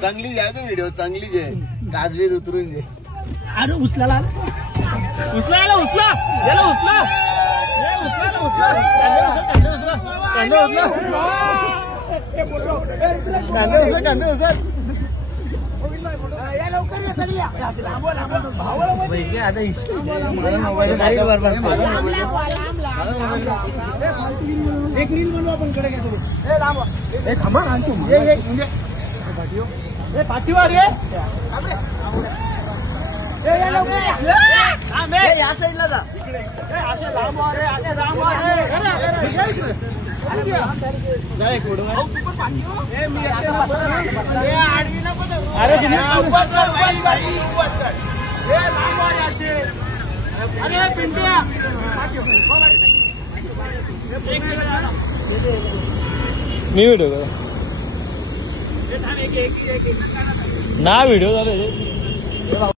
चांगली घ्या का व्हिडिओ, चांगलीच आहे. काजवीत उतरून घे. अरे उचला एक नील बनवू आपण कडे काय करू. थांबा पाठीवर ये या साईडला जा. मी व्हिडिओ ना व्हिडिओ झाले.